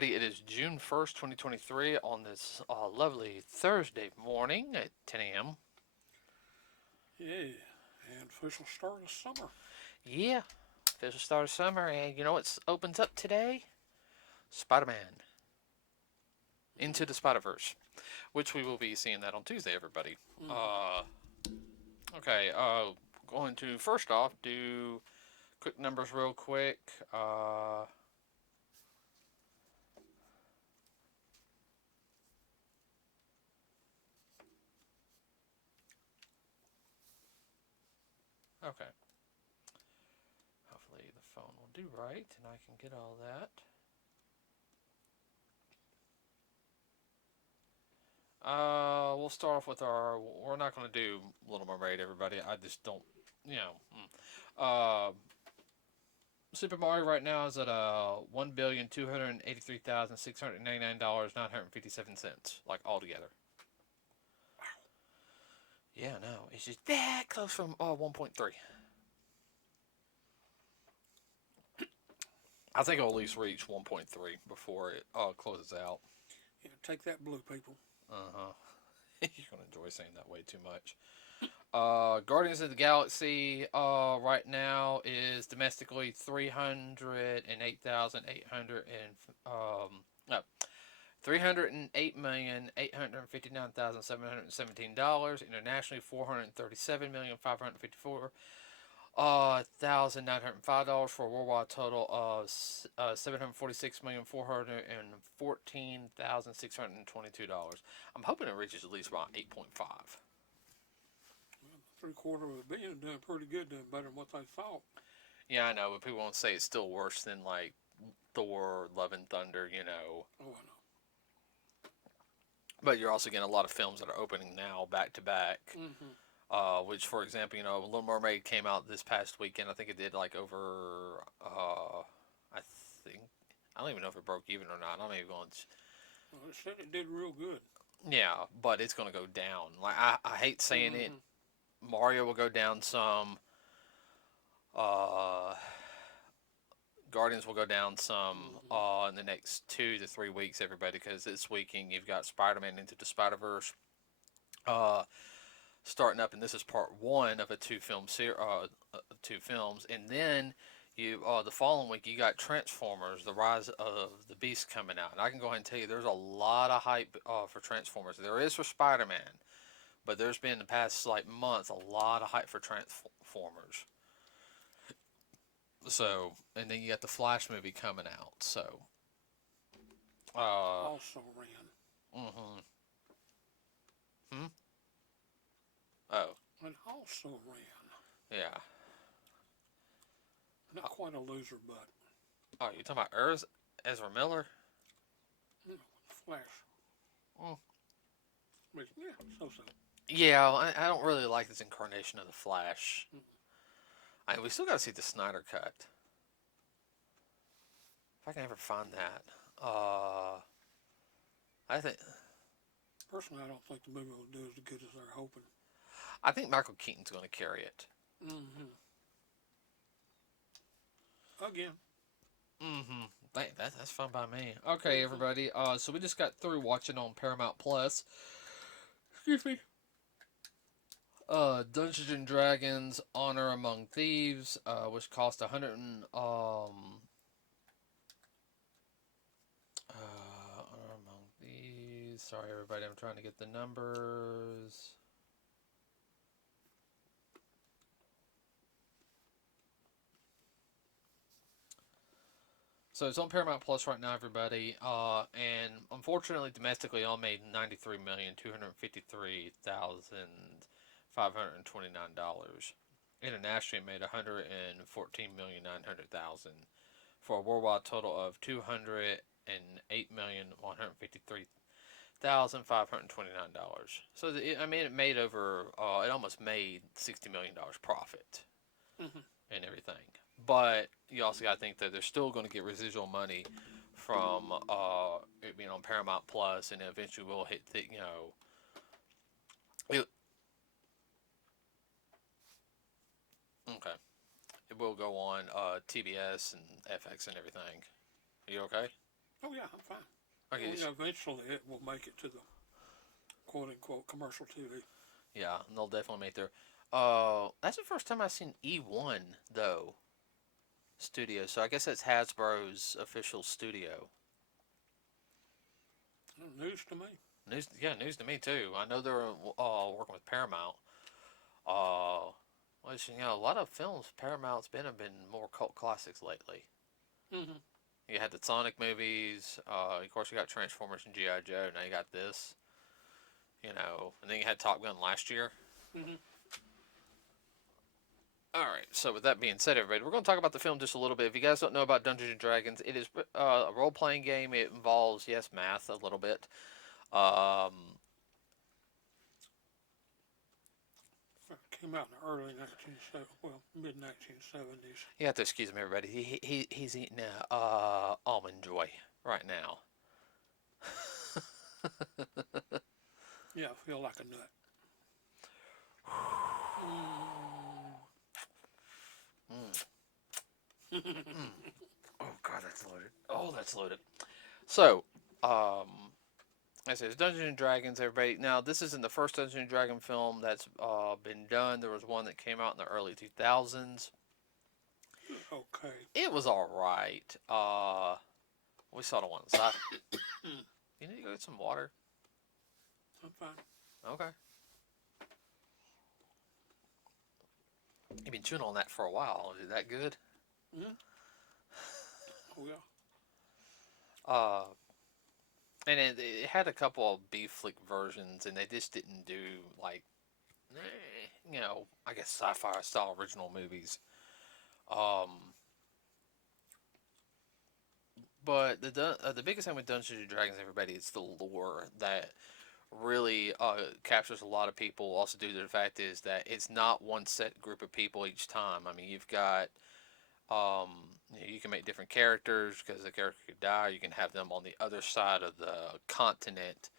everybody. It is June 1st, 2023 on this lovely Thursday morning at 10 a.m. Yeah, and official start of summer. Yeah, official start of summer, and you know what opens up today? Spider-Man Into the Spider-Verse, which we will be seeing that on Tuesday, everybody. Uh, okay, going to first off do quick numbers real quick. Okay. Hopefully the phone will do right and I can get all that. We'll start off with our. We're not going to do Little Mermaid, everybody. I just don't, you know. Super Mario right now is at $1,283,699.957, like all together. Yeah, no, it's just that close from 1.3. I think it'll at least reach 1.3 before it closes out. Yeah, take that, blue people. You're gonna enjoy saying that way too much. Guardians of the Galaxy right now is domestically 308,800 and no, $308,859,717. Internationally, $437,554,905 for a worldwide total of $746,414,622. I'm hoping it reaches at least around 8.5. Well, $750 million doing pretty good, doing better than what they thought. Yeah, I know, but people won't say it's still worse than like Thor, Love and Thunder, Oh, I know. But you're also getting a lot of films that are opening now back to back. Mm-hmm. Which, for example, Little Mermaid came out this past weekend. I think it did like over. I think I don't even know if it broke even or not. I'm even going. Well, it said it did real good. Yeah, but it's going to go down. Like I hate saying it. Mario will go down some. Uh, Guardians will go down some in the next 2 to 3 weeks, everybody, because this weekend you've got Spider-Man Into the Spider-Verse starting up, and this is part one of a two films, and then the following week you got Transformers: The Rise of the Beast coming out, and I can go ahead and tell you there's a lot of hype for Transformers. There is for Spider-Man, but there's been the past like month a lot of hype for Transformers. So, and then you got the Flash movie coming out. So, Also ran. Hmm. Oh. And also ran. Yeah. Not quite a loser, but. Oh, you talking about Ezra Miller? No, Flash. Mm. But yeah, so. Yeah, I don't really like this incarnation of the Flash. We still got to see the Snyder cut. If I can ever find that. I think. Personally, I don't think the movie will do as good as they're hoping. I think Michael Keaton's going to carry it. Again. That's fine by me. Okay, everybody. So we just got through watching on Paramount Plus. Excuse me. Dungeons and Dragons: Honor Among Thieves, which cost Honor Among Thieves. Sorry, everybody. I'm trying to get the numbers. So it's on Paramount Plus right now, everybody. And unfortunately, domestically, all made $93,253,529. Internationally, it made $114,900,000 for a worldwide total of $208,153,529. So it made over. It almost made $60 million profit and everything. But you also got to think that they're still going to get residual money from it being on Paramount Plus, and eventually will hit the okay, it will go on TBS and FX and everything. Are you okay? Oh yeah, I'm fine. Okay. Well, eventually it will make it to the quote-unquote commercial TV. Yeah, they'll definitely make their. That's the first time I've seen E1 though studio. So I guess that's Hasbro's official studio. News to me. News, yeah, news to me too. I know they're working with Paramount. Uh, which a lot of films Paramount's been have been more cult classics lately. Mm-hmm. You had the Sonic movies. Of course, you got Transformers and GI Joe. Now you got this. And then you had Top Gun last year. Mm-hmm. All right. So with that being said, everybody, we're going to talk about the film just a little bit. If you guys don't know about Dungeons and Dragons, it is a role-playing game. It involves math a little bit. Um, Came out in the early 1970s, well, mid 1970s. you have to excuse me, everybody. He's eating almond joy right now. Yeah, I feel like a nut. Oh God, that's loaded. Oh, that's loaded. So, I said, it's Dungeons and Dragons, everybody. Now, this isn't the first Dungeons and Dragon film that's been done. There was one that came out in the early 2000s. Okay. It was all right. We saw the one side. You need to go get some water. I'm fine. Okay. You've been chewing on that for a while. Is that good? Mm-hmm. Oh yeah. And it had a couple of B-flick versions, and they just didn't do like, I guess sci-fi style original movies. But the biggest thing with Dungeons and Dragons, everybody, is the lore that really captures a lot of people. Also, due to the fact is that it's not one set group of people each time. I mean, you've got you can make different characters because the character could die. You can have them on the other side of the continent,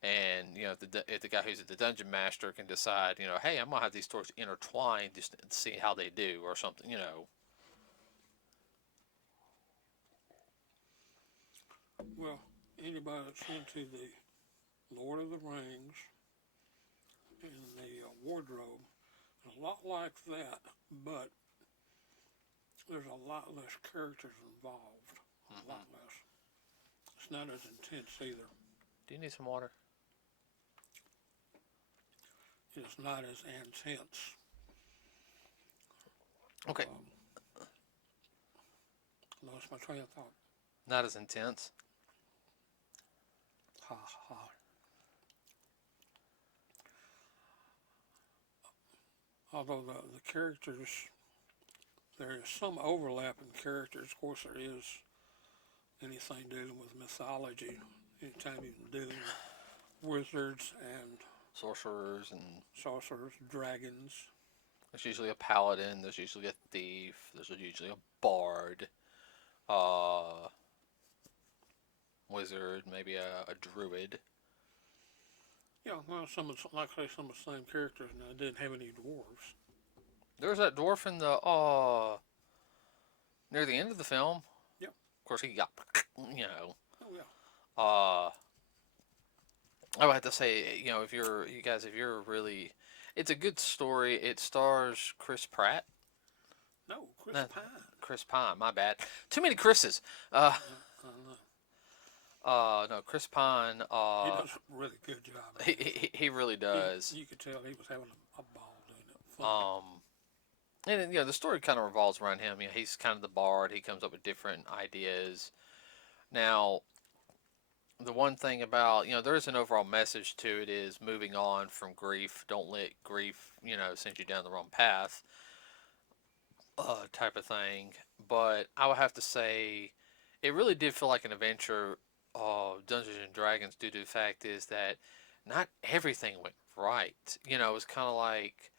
and if the guy who's the dungeon master can decide, hey, I'm gonna have these stories intertwined just to see how they do or something. Well, anybody that's into the Lord of the Rings and the wardrobe, is a lot like that, but there's a lot less characters involved. A lot less. It's not as intense either. Do you need some water? It's not as intense. Okay. Lost my train of thought. Not as intense. Ha ha. Although the characters, there is some overlap in characters. Of course, there is anything dealing with mythology. Anytime you're dealing with wizards and Sorcerers and dragons. there's usually a paladin. There's usually a thief. There's usually a bard, wizard, maybe a druid. Yeah, well, like I say, some of the same characters. Now, it didn't have any dwarves. There's that dwarf in the near the end of the film. Yep. Of course, he got Oh yeah. I would have to say, if you're really, it's a good story. It stars Chris Pratt. No, Chris Pine. Chris Pine. My bad. Too many Chris's. No, Chris Pine. He does a really good job. He really does. You could tell he was having a ball doing it. And the story kind of revolves around him. He's kind of the bard. He comes up with different ideas. Now, the one thing about there is an overall message to it is moving on from grief. Don't let grief send you down the wrong path. Type of thing. But I would have to say, it really did feel like an adventure of Dungeons and Dragons due to the fact is that not everything went right. It was kind of like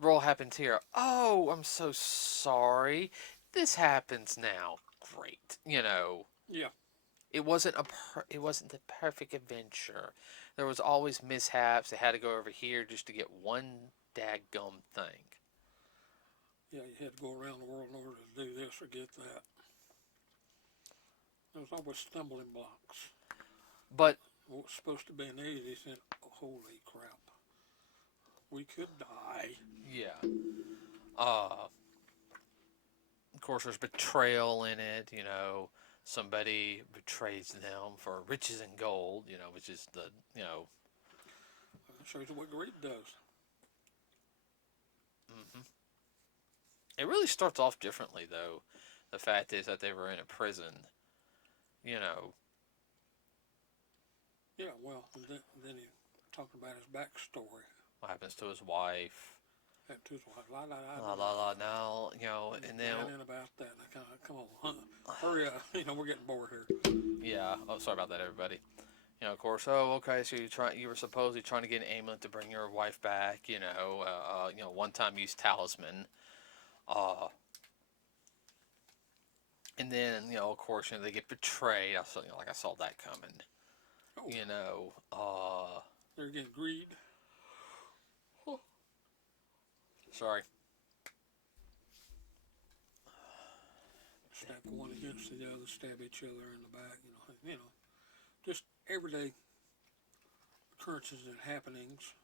the roll happens here. Oh, I'm so sorry. This happens now. Great. Yeah. It wasn't the perfect adventure. There was always mishaps. They had to go over here just to get one daggum thing. Yeah, you had to go around the world in order to do this or get that. There's always stumbling blocks. But What's supposed to be an easy, said, holy crap, we could die. yeah, of course, there's betrayal in it. Somebody betrays them for riches and gold. Which is the That shows you what greed does. hmm It really starts off differently, though. The fact is that they were in a prison. You know, Yeah, well, then he talked about his backstory. what happens to his wife? That too, like, la la La la la la. la. Now, and then Whining about that, and I kind of, come on, hurry up, we're getting bored here. yeah. Oh, sorry about that, everybody. Of course. Oh, okay. So you were supposedly trying to get an amulet to bring your wife back. One-time use talisman. Uh, and then of course, they get betrayed. I saw that coming. Oh, they're getting greed. Sorry. Stab one against the other, stab each other in the back. Just everyday occurrences and happenings.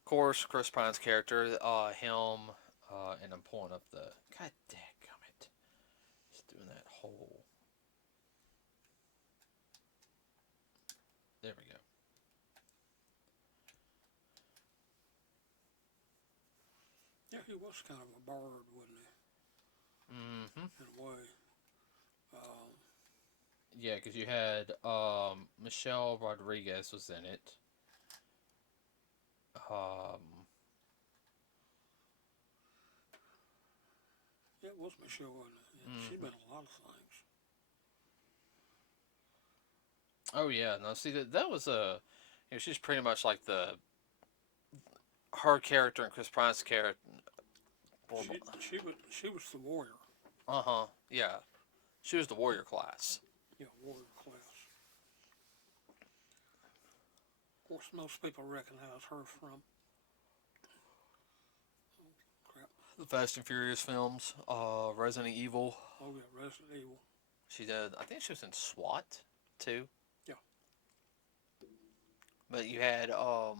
Of course, Chris Pine's character, him, and I'm pulling up the. God dadgummit. He's doing that whole. There we go. Yeah, he was kind of a bard, wasn't he? Mm-hmm. In a way. Yeah, because you had Michelle Rodriguez was in it. Yeah, it was Michelle, wasn't it? Yeah, she's been in a lot of things. Oh yeah, no, see that was a, she's pretty much like her character and Chris Pine's character. She was the warrior. Yeah, she was the warrior class. Yeah, warrior class. Of course, most people recognize her from. Oh, crap. The Fast and Furious films, Resident Evil. Oh yeah, Resident Evil. She did. I think she was in SWAT too. Yeah. But you had, of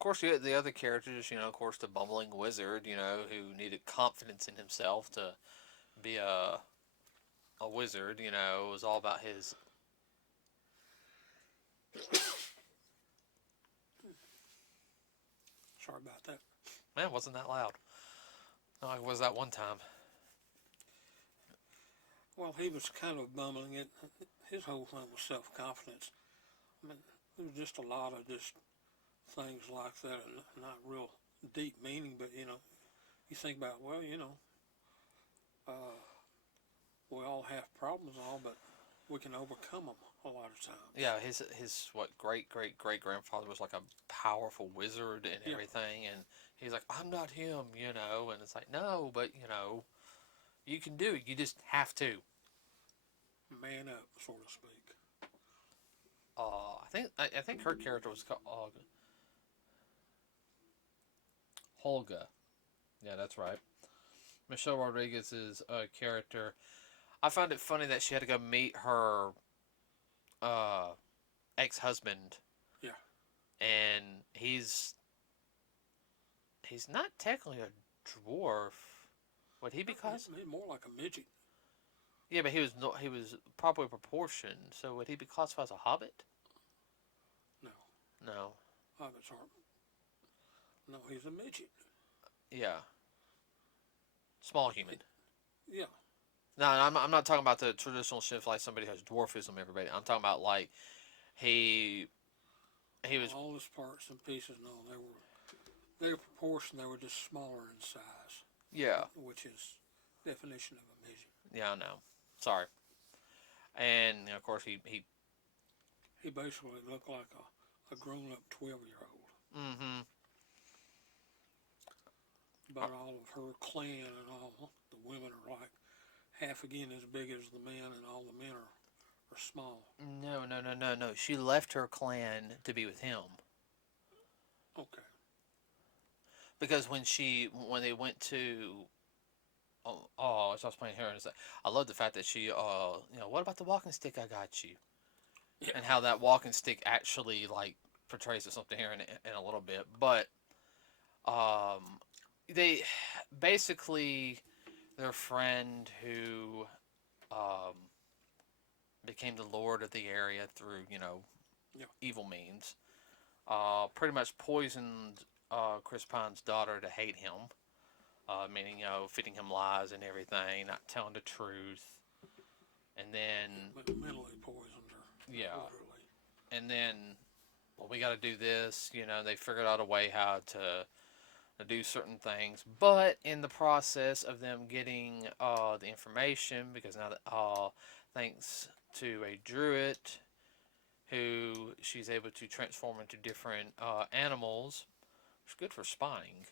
course, you had the other characters. Of course, the bumbling wizard. Who needed confidence in himself to be a wizard. It was all about his. Sorry about that. Man, wasn't that loud? No, it was that one time. Well, he was kind of bumbling it. His whole thing was self-confidence. I mean, there was just a lot of just things like that, and not real deep meaning, but, you think about, well, we all have problems and all, but we can overcome them a lot of times. Yeah, his great grandfather was like a powerful wizard and everything, and he's like, I'm not him, and it's like, no, but you can do it. You just have to. Man up, so to speak. I think her character was called Holga. Yeah, that's right. Michelle Rodriguez's character. I found it funny that she had to go meet her ex-husband. Yeah. And he's not technically a dwarf. Would he be classified? He's more like a midget. Yeah, but he was properly proportioned. So would he be classified as a hobbit? No. No. Hobbits aren't. No, he's a midget. Yeah. Small human. Yeah. No, I'm not talking about the traditional shift like somebody has dwarfism. Everybody, I'm talking about like he was all his parts and pieces. No, they were proportioned. They were just smaller in size. Yeah. Which is definition of a midget. Yeah, I know. Sorry. And of course he basically looked like a grown-up 12-year-old. Mm-hmm. But all of her clan and all the women are like half again as big as the men, and all the men are small. No. She left her clan to be with him. Okay. Because when they went to as I was playing her, and it's like, I love the fact that she, what about the walking stick? I got you, Yeah. and how that walking stick actually like portrays something here in a little bit, but um, they basically their friend who um became the lord of the area through Yeah. evil means, pretty much poisoned Chris Pine's daughter to hate him, meaning feeding him lies and everything, not telling the truth, and then Mentally poisoned her. yeah, Literally. and then well, we got to do this. They figured out a way how to do certain things, but in the process of them getting the information, because now that thanks to a druid who she's able to transform into different animals, which is good for spying.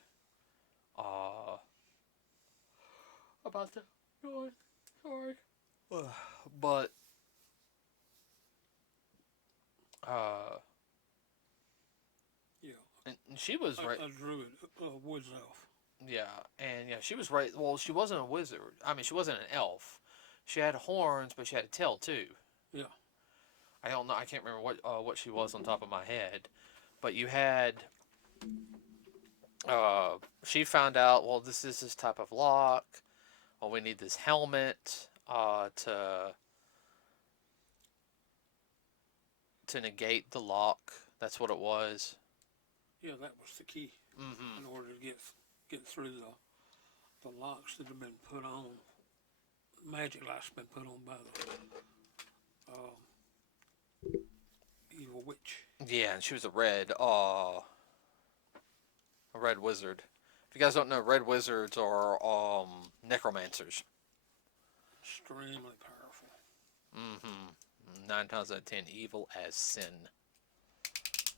Uh, about the sorry, but uh, Yeah. and she was right. A druid, a woods elf. Yeah, and yeah, she was right. Well, she wasn't a wizard. I mean, she wasn't an elf. She had horns, but she had a tail too. Yeah. I don't know. I can't remember what she was on top of my head, but you had. She found out. Well, this is this type of lock. Well, we need this helmet to negate the lock. That's what it was. Yeah, that was the key Mm-hmm. in order to get through the locks that have been put on. Magic locks been put on by the evil witch. Yeah, and she was a red wizard. If you guys don't know, red wizards are necromancers. Extremely powerful. Mm-hmm. 9 times out of 10, evil as sin.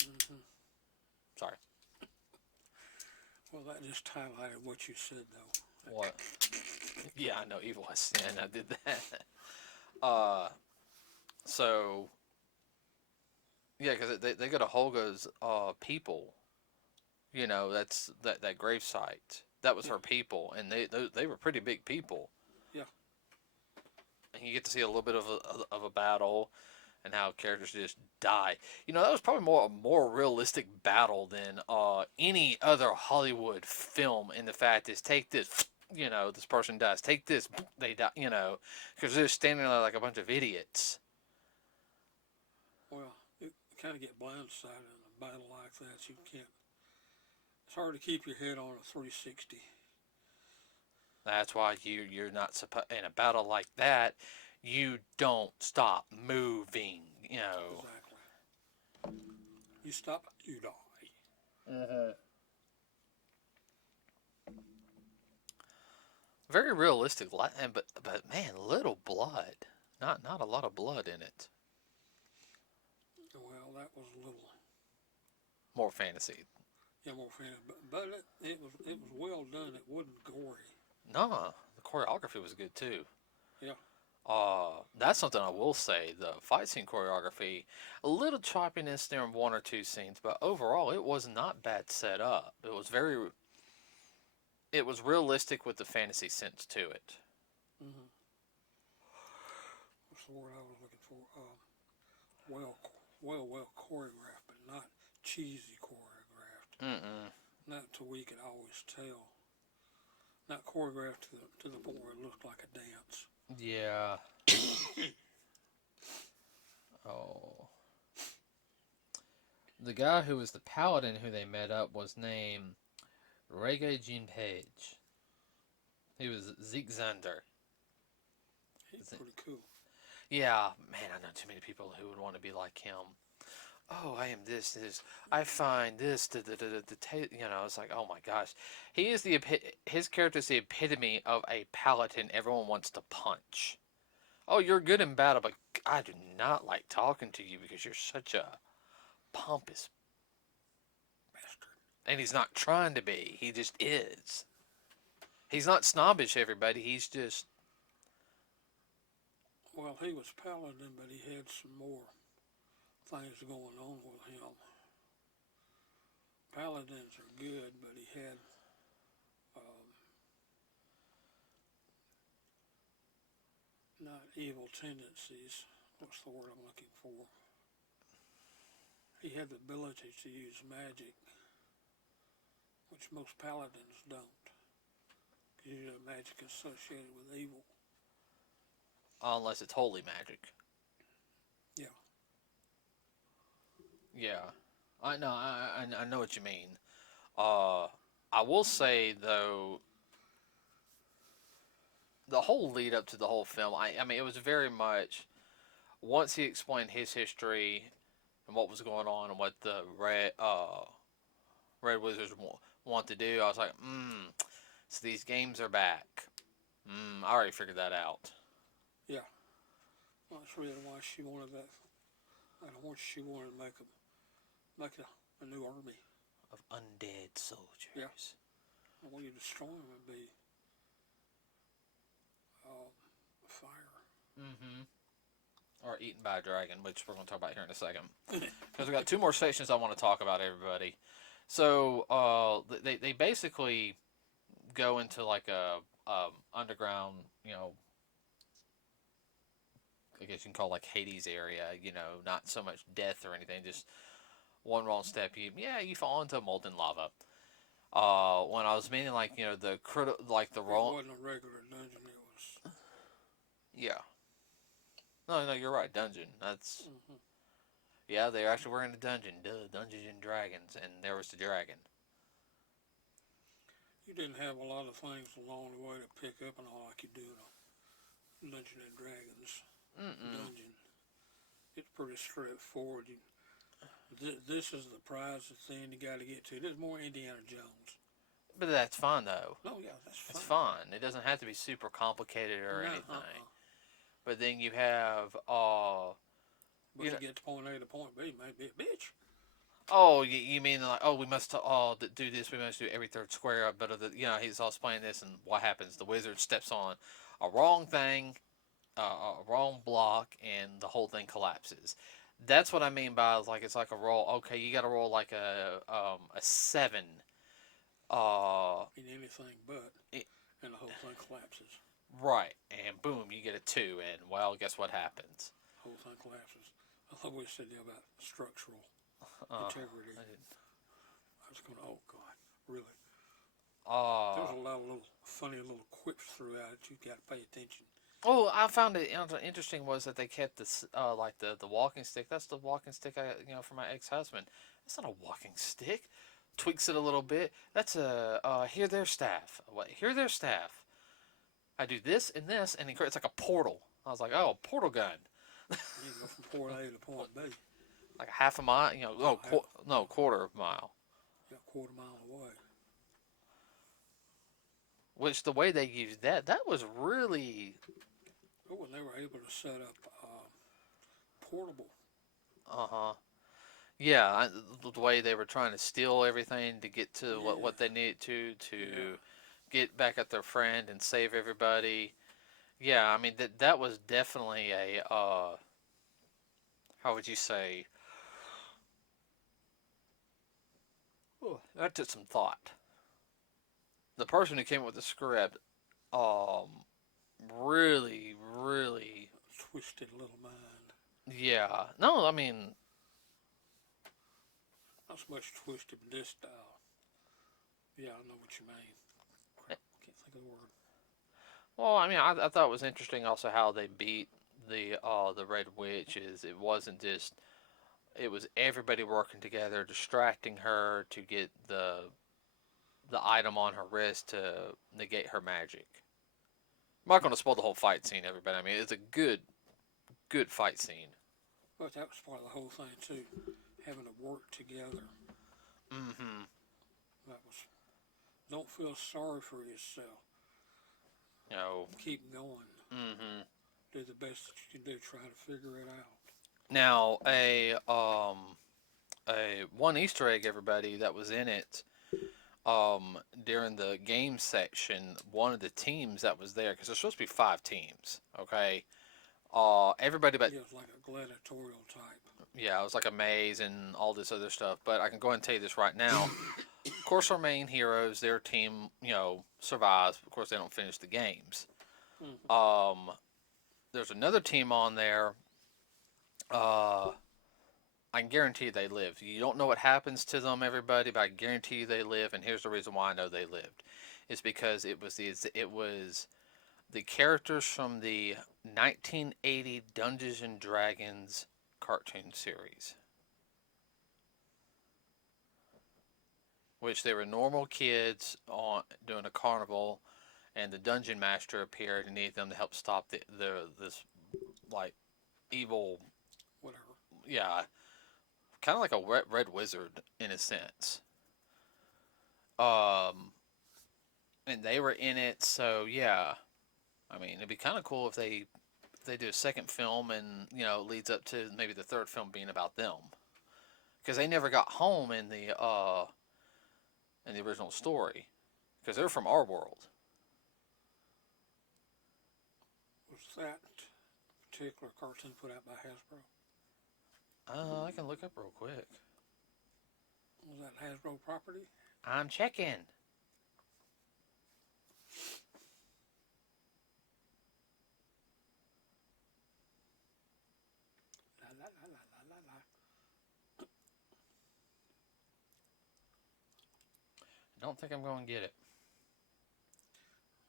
Mm-hmm. Sorry. Well, that just highlighted what you said, though. What? Yeah, I know evil as sin. I did that. Uh, so yeah, because they go to Holga's people. That's that grave site. That was Yeah. her people, and they were pretty big people. Yeah. And you get to see a little bit of a battle, and how characters just die. That was probably a more realistic battle than any other Hollywood film. In the fact is, take this, this person dies. Take this, they die. Because they're standing there like a bunch of idiots. Well, you kind of get blindsided in a battle like that. You can't. It's hard to keep your head on a 360. That's why you're not supposed in a battle like that. You don't stop moving. Exactly. You stop, you die. Mm-hmm. Very realistic, but man, little blood. Not a lot of blood in it. Well, that was a little More fantasy. more fantasy, but it was well done. It wasn't gory. No, the choreography was good too. Yeah. That's something I will say. The fight scene choreography, a little choppiness there in one or two scenes, but overall it was not bad set up. It was realistic with the fantasy sense to it. Mm-hmm. What's the word I was looking for? Well choreographed, but not cheesy choreographed. Mm-mm. Not to we could always tell. Not choreographed to the point where it looked like a dance. Yeah. Oh. The guy who was the paladin who they met up was named Reggae Jean Page. He was Zeke Zander. He's pretty cool. Yeah, man, I know too many people who would want to be like him. Oh, I am this. I find this. It's like, oh my gosh, he is his character is the epitome of a paladin everyone wants to punch. Oh, you're good in battle, but I do not like talking to you because you're such a pompous Bastard. and he's not trying to be. He just is. He's not snobbish, everybody. He's just. Well, he was paladin, but he had some more things going on with him. Paladins are good, but he had not evil tendencies. What's the word I'm looking for? He had the ability to use magic, which most paladins don't. Because you know magic is associated with evil. Unless it's holy magic. Yeah. Yeah, I know. I know what you mean. I will say though, the whole lead up to the whole film, I mean, it was very much once he explained his history and what was going on and what the Red Wizards want to do. I was like, so these games are back. I already figured that out. Yeah. Well, that's the reason why she wanted that. I don't want she wanted to make a new army Of undead soldiers. Yeah. I want you to destroy them and be fire. Or eaten by a dragon, which we're going to talk about here in a second. Because we got 2 more sections I want to talk about, everybody. So they basically go into like a underground, I guess you can call it like Hades area. Not so much death or anything, just one wrong step, you fall into molten lava. When I was meaning like the wrong. It wasn't a regular dungeon. It was. Yeah. No, you're right. Dungeon. That's. Yeah, they actually were in a dungeon. Duh, Dungeons and Dragons, and there was the dragon. You didn't have a lot of things along the way to pick up and all like you do in a Dungeons and Dragons dungeon. It's pretty straightforward. This is the prize at the end you got to get to. There's more Indiana Jones. But that's fine though. No, yeah, that's fine. It's fun. It doesn't have to be super complicated or anything. But then you have But to get to point A to point B, may be a bitch. Oh, you mean like, we must do this, we must do every third square, but he's all explaining this, and what happens? The wizard steps on a wrong thing, a wrong block, and the whole thing collapses. That's what I mean by it's like a roll. Okay, you got to roll like a 7. In anything but, and the whole thing collapses. Right, and boom, you get a 2, and well, guess what happens? The whole thing collapses. I thought we said about structural integrity. I was going, oh God, really? There's a lot of little funny little quips throughout it. You got to pay attention. Oh, I found it interesting was that they kept this like the walking stick. That's the walking stick for my ex-husband. That's not a walking stick. Tweaks it a little bit. That's a hear their staff. What? Hear their staff. I do this and this, and it's like a portal. I was like, oh, portal gun. You go from point A to point B. Like a half a mile, quarter of a mile. Yeah, quarter mile away. Which the way they used that was really. Oh, and they were able to set up portable. Yeah, the way they were trying to steal everything to get to what they needed to get back at their friend and save everybody. Yeah, I mean that was definitely a how would you say? That took some thought. The person who came up with the script, really, really twisted little mind. Yeah. No, I mean, not so much twisted, but this style. Yeah, I know what you mean. Crap, I can't think of the word. Well, I mean, I thought it was interesting also how they beat the Red Witch. It wasn't just. It was everybody working together, distracting her to get the item on her wrist to negate her magic. I'm not going to spoil the whole fight scene, everybody. I mean, it's a good fight scene. But that was part of the whole thing too, having to work together. That was. Don't feel sorry for yourself. No. Keep going. Do the best that you can do. Try to figure it out. Now, a one Easter egg, everybody, that was in it. During the game section, one of the teams that was there, because there's supposed to be 5 teams, okay? Everybody but... Yeah, it was like a gladiatorial type. Yeah, it was like a maze and all this other stuff, but I can go ahead and tell you this right now. Of course, our main heroes, their team, survives. Of course, they don't finish the games. there's another team on there. Uh, I can guarantee they live. You don't know what happens to them, everybody, but I guarantee you they live. And here's the reason why I know they lived: it's because it was the characters from the 1980 Dungeons and Dragons cartoon series, which they were normal kids on doing a carnival, and the dungeon master appeared and needed them to help stop the this like evil, Whatever. yeah, kind of like a red wizard in a sense. Um, and they were in it, so yeah. I mean, it'd be kind of cool if they do a second film and it leads up to maybe the third film being about them, because they never got home in the original story, because they're from our world. Was that particular cartoon put out by Hasbro? I can look up real quick. Was that Hasbro property? I'm checking. La, la, la, la, la, la, la. I don't think I'm going to get it.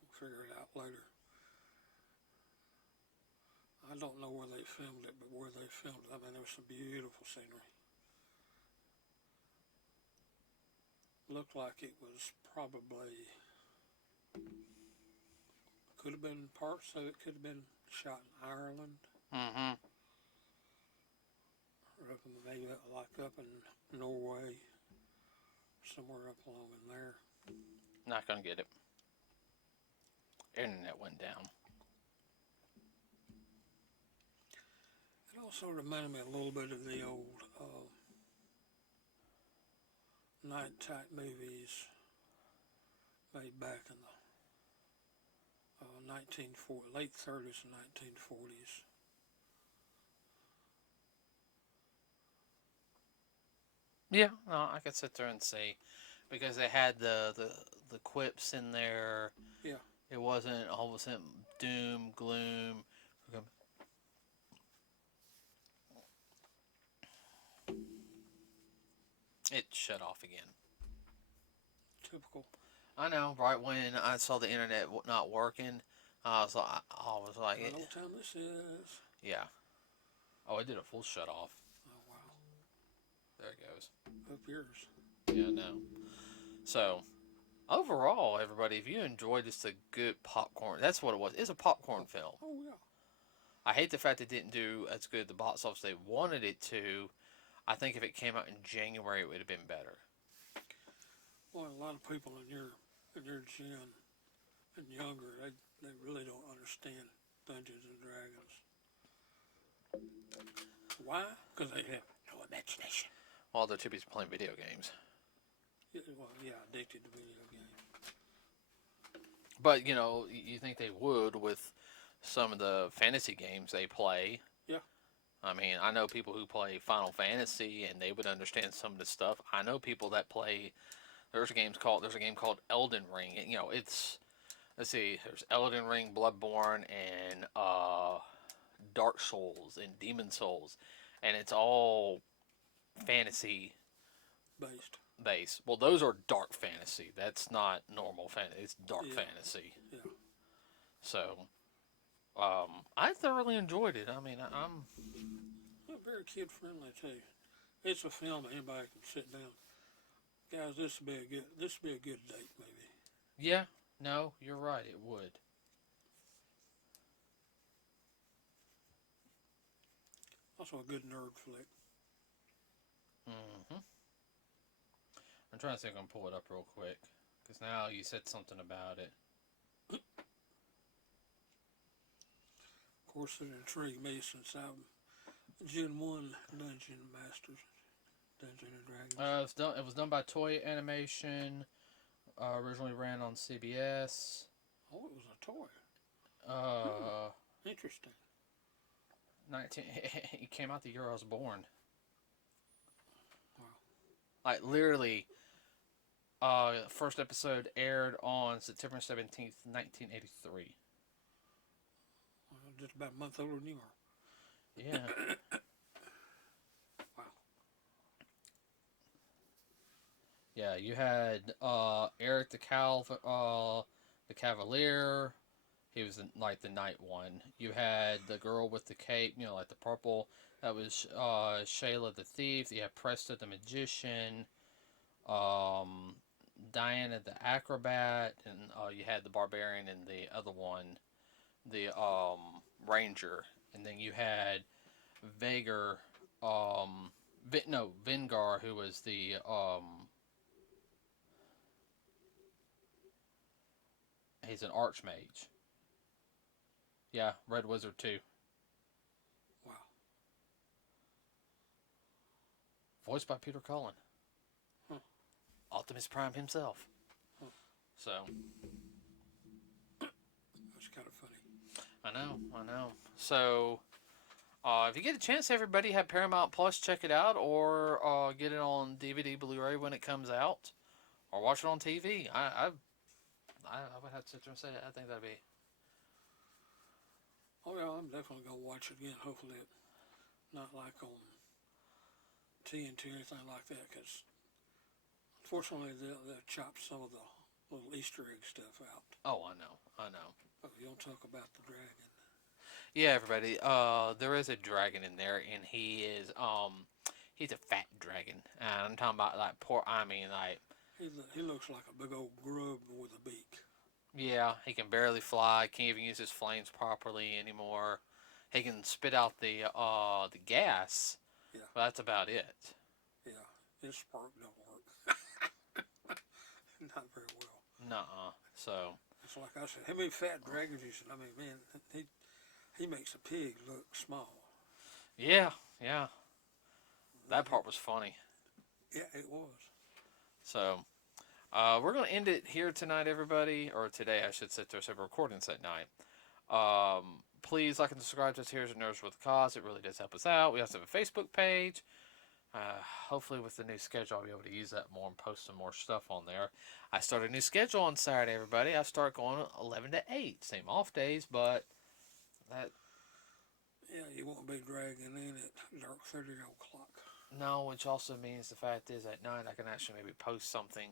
We'll figure it out later. I don't know where they filmed it, but where they filmed it, I mean, there was some beautiful scenery. Looked like it was probably, could have been parts of it, could have been shot in Ireland, Mm-hmm. or up in, maybe like up in Norway, somewhere up along in there. Not going to get it. Internet went down. It also reminded me a little bit of the old night type movies made back in the 1940, late 30s and 1940s. Yeah, no, I could sit there and see, because they had the quips in there. Yeah. It wasn't all of a sudden doom, gloom. It shut off again. Typical. I know. Right when I saw the internet not working, I was like, I know what time this is. yeah. Oh, it did a full shut off. Oh, wow. There it goes. Up yours. Yeah, no. So overall, everybody, if you enjoyed just a good popcorn, that's what it was. It's a popcorn film. Oh, yeah. I hate the fact it didn't do as good at the box office they wanted it to. I think if it came out in January, it would have been better. Well, a lot of people in your gen and younger, they really don't understand Dungeons and Dragons. Why? Because they have no imagination. Well, they're too busy playing video games. Yeah, well, yeah, addicted to video games. But, you think they would with some of the fantasy games they play. Yeah. I mean, I know people who play Final Fantasy, and they would understand some of the stuff. I know people that play. There's a game called Elden Ring. And, let's see. There's Elden Ring, Bloodborne, and Dark Souls and Demon Souls, and it's all fantasy Based. Well, those are dark fantasy. That's not normal fantasy. It's dark fantasy. Yeah. So, I thoroughly enjoyed it. I mean, I'm Very kid friendly too. It's a film anybody can sit down. Guys, this would be a good date maybe. yeah. No, you're right. It would. Also a good nerd flick. Mm-hmm. I'm trying to see if I can pull it up real quick, because now you said something about it. Of course, it intrigued me since I'm Gen 1 Dungeon Masters, Dungeons and Dragons. It was done by Toy Animation. Originally ran on CBS. Oh, it was a toy. Interesting. 19. It came out the year I was born. Wow. Like literally, first episode aired on September 17th, 1983. Well, just about a month older than you are. Yeah. Wow. Yeah, you had Eric the Cavalier. He was like the night one. You had the girl with the cape, like the purple. That was Shayla the thief. You had Presta the magician. Um, Diana the acrobat, and you had the barbarian and the other one, the ranger, and then you had Vagar, Vengar, who was the he's an archmage. Yeah, Red Wizard too. Wow. Voiced by Peter Cullen. Huh. Optimus Prime himself. Huh. So. That's kind of funny. I know. So, if you get a chance, everybody have Paramount Plus, check it out, or get it on DVD, Blu-ray when it comes out, or watch it on TV. I would have to sit there and say I think that'd be. Oh yeah, I'm definitely gonna watch it again. Hopefully, not like on TNT or anything like that, because unfortunately they'll chop some of the little Easter egg stuff out. Oh, I know. But you don't talk about the dragon. Yeah, everybody. There is a dragon in there, and he's a fat dragon. And I'm talking about like poor. I mean, like. He looks like a big old grub with a beak. Yeah, he can barely fly. Can't even use his flames properly anymore. He can spit out the gas. Yeah. But that's about it. Yeah, his spark don't work. Not very well. Nuh-uh. So. It's like I said, how many fat dragons you said? I mean, man, he makes a pig look small. Yeah. That part was funny. Yeah, it was. So, we're going to end it here tonight, everybody. Or today, I should say. There's several recordings at night. Please like and subscribe to us here at Nerds with a Cause. It really does help us out. We also have a Facebook page. Hopefully, with the new schedule, I'll be able to use that more and post some more stuff on there. I start a new schedule on Saturday, everybody. I start going 11 to 8. Same off days, but that... Yeah, you won't be dragging in at dark 30 o'clock. No, which also means the fact is at night I can actually maybe post something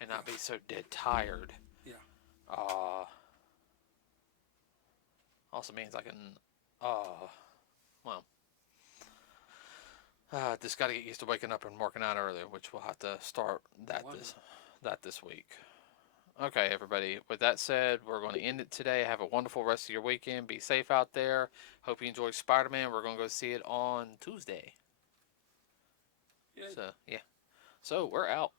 and not be so dead tired. Yeah. Also means I can, just got to get used to waking up and working out earlier, which we'll have to start this week. Okay, everybody. With that said, we're going to end it today. Have a wonderful rest of your weekend. Be safe out there. Hope you enjoy Spider-Man. We're going to go see it on Tuesday. Yay. So, yeah. So, we're out.